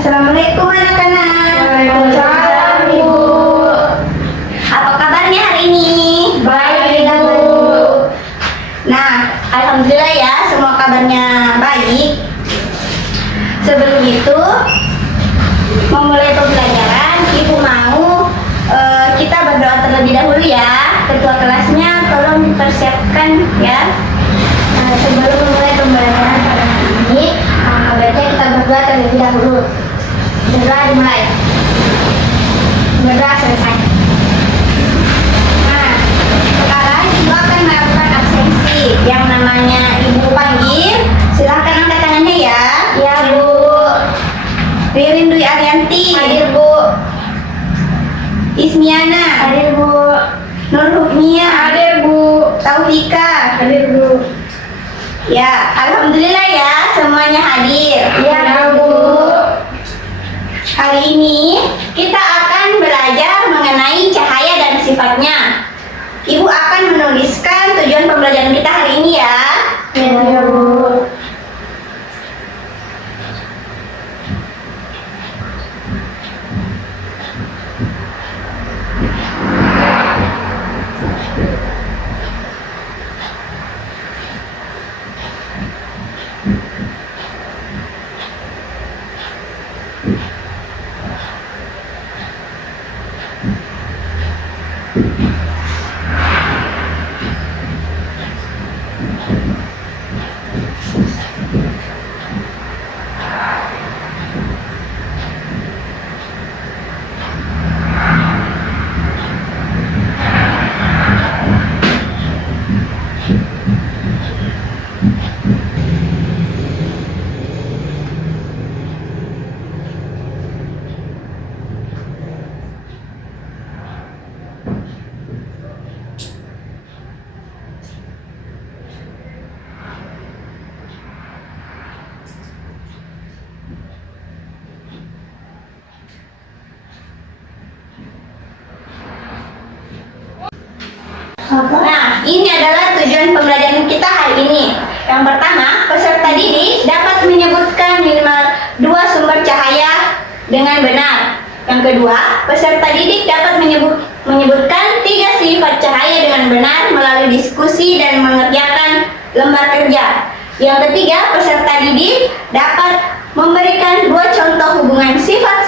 Assalamualaikum anak-anak. Waalaikumsalam, Ibu. Apa kabarnya hari ini? Baik, Bu. Nah, alhamdulillah ya, semua kabarnya baik. Sebelum itu, memulai pembelajaran, Ibu mau kita berdoa terlebih dahulu ya. Ketua kelasnya tolong dipersiapkan ya. Sebelum memulai pembelajaran pada hari ini, baiknya kita berdoa terlebih dahulu. Berdoa dimulai. Berdoa selesai. Nah, sekarang Ibu akan melakukan absensi. Yang namanya Ibu panggil, silahkan angkat tangannya ya. Ya, Bu. Ririn Dwi Arianti, Hadir, Bu. Ismiana, Hadir, Bu. Nur Hukmia, Hadir, Bu. Taufika. Hadir, Bu. Ya, alhamdulillah ya semuanya hadir. Ya, Bu. Hari ini kita akan belajar mengenai cahaya dan sifatnya. Ibu akan menuliskan tujuan pembelajaran kita hari ini ya. Ya, Bu. Nah, ini adalah tujuan pembelajaran kita hari ini. Yang pertama, peserta didik dapat menyebutkan minimal 2 sumber cahaya dengan benar. Yang kedua, peserta didik dapat menyebutkan 3 sifat cahaya dengan benar melalui diskusi dan mengerjakan lembar kerja. Yang ketiga, peserta didik dapat memberikan 2 contoh hubungan sifat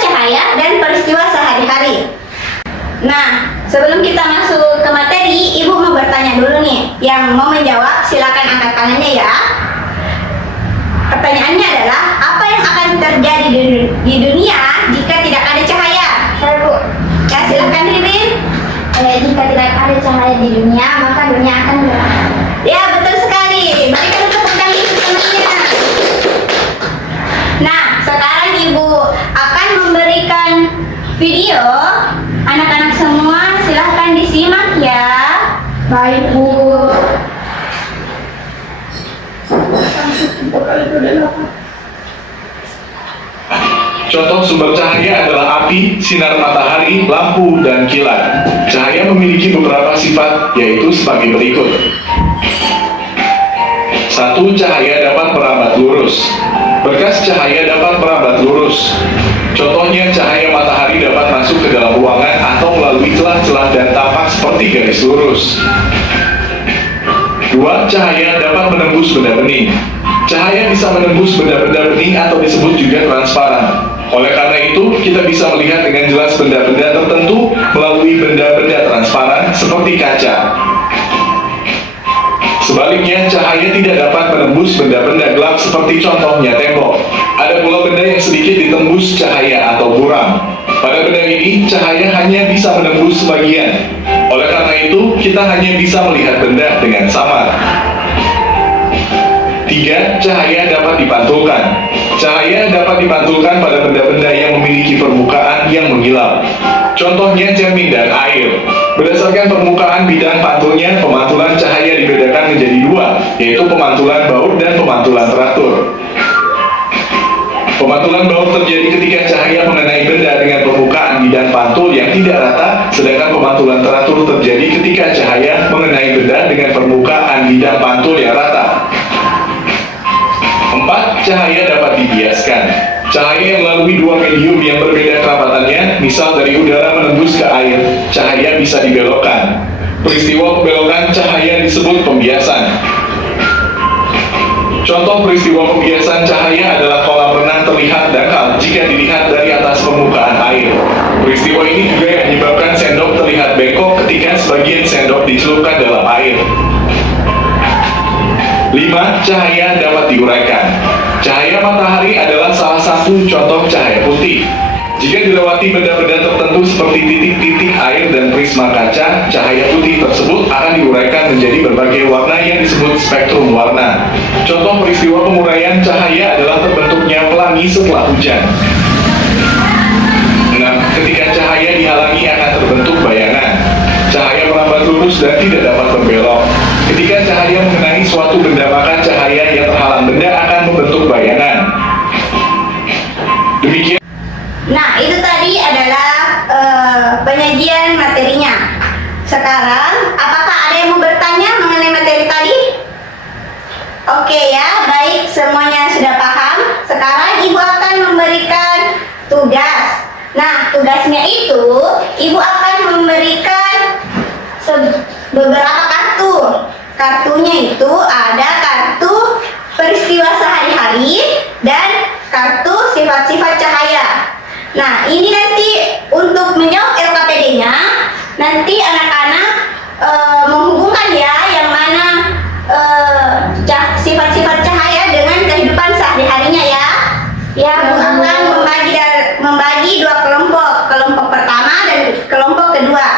cahaya dan peristiwa sehari-hari. Nah, sebelum kita masuk ke materi, Ibu mau bertanya dulu nih. Yang mau menjawab silakan angkat tangannya ya. Pertanyaannya adalah, apa yang akan terjadi di dunia jika tidak ada cahaya? Saya, Bu. Ya, silakan Ririn. Jika tidak ada cahaya di dunia, maka dunia akan gelap. Ya, betul sekali. Berikan tepuk tangan semuanya. Nah, sekarang Ibu akan memberikan video. Anak-anak semua silahkan disimak ya. Baik, Bu. Contoh sumber cahaya adalah api, sinar matahari, lampu, dan kilat. Cahaya memiliki beberapa sifat, yaitu sebagai berikut. 1. Cahaya dapat merambat lurus. Berkas cahaya dapat merambat lurus. Contohnya, cahaya matahari dapat masuk ke dalam ruangan atau melalui celah-celah dan tampak seperti garis lurus. 2. Cahaya dapat menembus benda bening. Cahaya bisa menembus benda-benda bening atau disebut juga transparan. Oleh karena itu, kita bisa melihat dengan jelas benda-benda tertentu melalui benda-benda transparan seperti kaca. Sebaliknya, cahaya tidak dapat menembus benda-benda gelap seperti contohnya tembok. Ada pula benda yang sedikit ditembus cahaya atau buram. Pada benda ini, cahaya hanya bisa menembus sebagian. Oleh karena itu, kita hanya bisa melihat benda dengan samar. 3. Cahaya dapat dipantulkan. Cahaya dapat dipantulkan pada benda-benda yang memiliki permukaan yang mengilap. Contohnya cermin dan air. Berdasarkan permukaan bidang pantulnya, pemantulan cahaya dibedakan menjadi 2, yaitu pemantulan baut dan pemantulan teratur. Pemantulan baut terjadi ketika cahaya mengenai benda dengan permukaan bidang pantul yang tidak rata, sedangkan pemantulan teratur terjadi ketika cahaya mengenai benda dengan permukaan bidang pantul yang rata. 4. Cahaya dapat dibiaskan. Cahaya yang melalui dua medium yang berbeda kerapatannya, misal dari udara menembus ke air, cahaya bisa dibelokkan. Peristiwa pembelokan cahaya disebut pembiasan. Contoh peristiwa pembiasan cahaya adalah kolam renang terlihat dangkal jika dilihat dari atas permukaan air. Peristiwa ini juga yang menyebabkan sendok terlihat bengkok ketika sebagian sendok dicelupkan dalam air. 5. Cahaya dapat diuraikan. Cahaya matahari adalah salah satu contoh cahaya putih. Jika dilewati benda-benda tertentu seperti titik-titik air dan prisma kaca, cahaya putih tersebut akan diuraikan menjadi berbagai warna yang disebut spektrum warna. Contoh peristiwa penguraian cahaya adalah terbentuknya pelangi setelah hujan. 6. Ketika cahaya dihalangi akan terbentuk bayangan. Cahaya merambat lurus dan tidak dapat berbelok. Ketika cahaya mengenai suatu benda, maka cahaya yang terhalang benda akan membentuk bayangan. Demikian. Nah, itu tadi adalah penyajian materinya. Sekarang, apakah ada yang mau bertanya mengenai materi tadi? Oke ya, baik, semuanya sudah paham. Sekarang Ibu akan memberikan tugas. Nah, tugasnya itu, Ibu akan memberikan beberapa kartu. Kartunya itu ada kartu peristiwa sehari-hari dan kartu sifat-sifat cahaya. Nah, ini nanti untuk menjawab LKPD-nya, nanti anak-anak menghubungkan ya yang mana sifat-sifat cahaya dengan kehidupan sehari-harinya ya. Ya, Bu akan membagi dua kelompok, kelompok pertama dan kelompok kedua.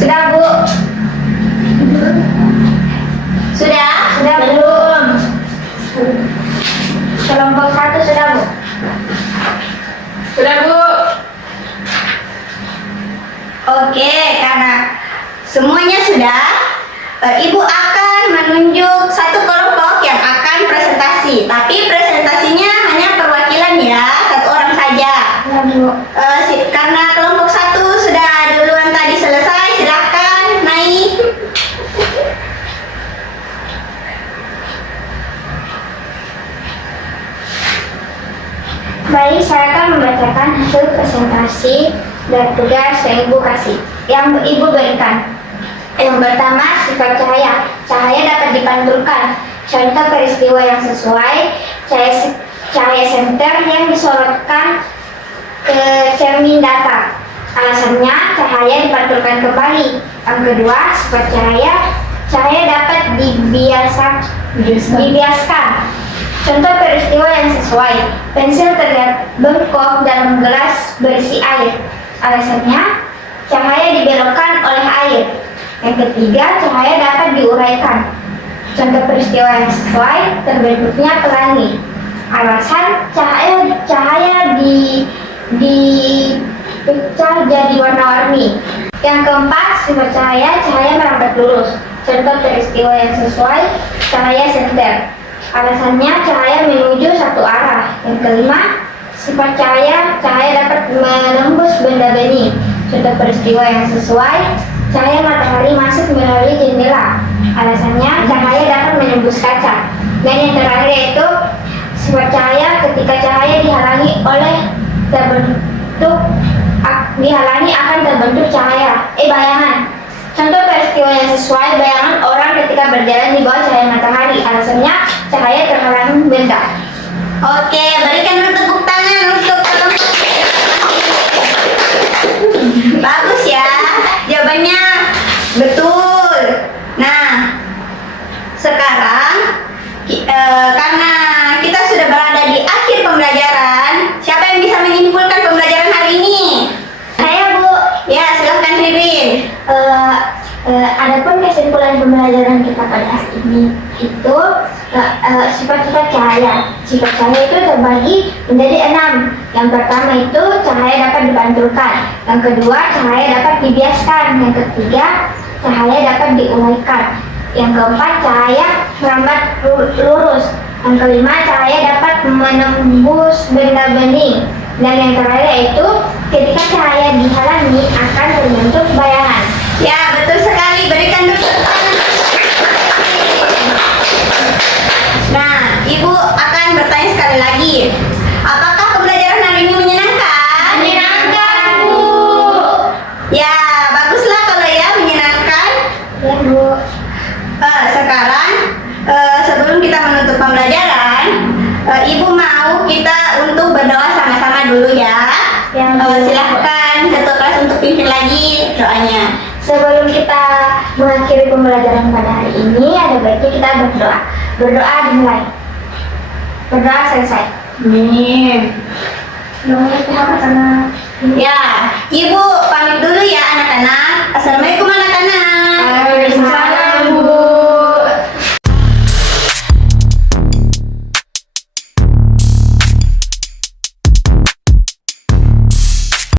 Sudah, Bu? Sudah? Sudah belum? Kelompok 1 sudah, Bu? Sudah, Bu. Oke, karena semuanya sudah, Ibu akan menunjuk satu kelompok yang akan presentasi. Tapi presentasinya hanya perwakilan ya, satu orang saja. Ya, Bu. Karena kelompok 1 sudah duluan tadi selesai, silakan naik. Baik, saya akan membacakan hasil presentasi dan tugas yang Ibu kasih, yang Ibu berikan. Yang pertama, sifat cahaya. Cahaya dapat dipantulkan. Contoh peristiwa yang sesuai, cahaya senter yang disorotkan ke cermin data. Alasannya, cahaya dipantulkan kembali. Yang kedua, sifat cahaya. Cahaya dapat dibiaskan. Contoh peristiwa yang sesuai, pensil terlihat bengkok dalam gelas berisi air. Alasannya, cahaya dibelokkan oleh air. Yang ketiga, cahaya dapat diuraikan. Contoh peristiwa yang sesuai, terbentuknya pelangi. Alasan, cahaya dipecah jadi warna-warni. Yang keempat, sifat cahaya merambat lurus. Contoh peristiwa yang sesuai, cahaya senter. Alasannya, cahaya menuju satu arah. Yang kelima, sifat cahaya dapat menembus benda bening. Contoh peristiwa yang sesuai, cahaya matahari masuk melalui jendela. Alasannya, cahaya dapat menembus kaca. Dan yang terakhir yaitu sifat cahaya ketika cahaya dihalangi akan terbentuk bayangan. Contoh peristiwa yang sesuai, bayangan orang ketika berjalan di bawah cahaya matahari. Alasannya, cahaya terhalang benda. Oke, berikan tepuk tangan untuk kelompok. Bagus ya, jawabannya betul. Nah, sekarang karena kita sudah berada di akhir pembelajaran, siapa yang bisa menyimpulkan pembelajaran hari ini? Saya, Bu. Ya, silahkan Ririn. Adapun kesimpulan pembelajaran kita pada hari ini itu sifat-sifat cahaya. Sifat cahaya itu terbagi menjadi 6. Yang pertama itu cahaya dapat dipantulkan. Yang kedua, cahaya dapat dibiaskan. Yang ketiga, cahaya dapat diuraikan. Yang keempat, cahaya merambat lurus. Yang kelima, cahaya dapat menembus benda bening. Dan yang terakhir yaitu ketika cahaya dihalangi akan terbentuk bayangan. Ya, betul sekali. Berikan dulu tepuk tangan. Nah, Ibu akan bertanya sekali lagi. Apakah pembelajaran hari ini menyenangkan? Menyenangkan, Bu. Ya, baguslah kalau ya menyenangkan. Ya, Bu. Sekarang sebelum kita menutup pembelajaran, Ibu mau kita untuk berdoa sama-sama dulu ya. Ya, Bu. Silahkan ketua kelas untuk pimpin lagi doanya. Sebelum kita mengakhiri pembelajaran pada hari ini, ada baiknya kita berdoa. Berdoa dimulai. Berdoa selesai. Amin. Doa Tuhan karena Ya, Ibu pamit dulu ya anak-anak. Assalamualaikum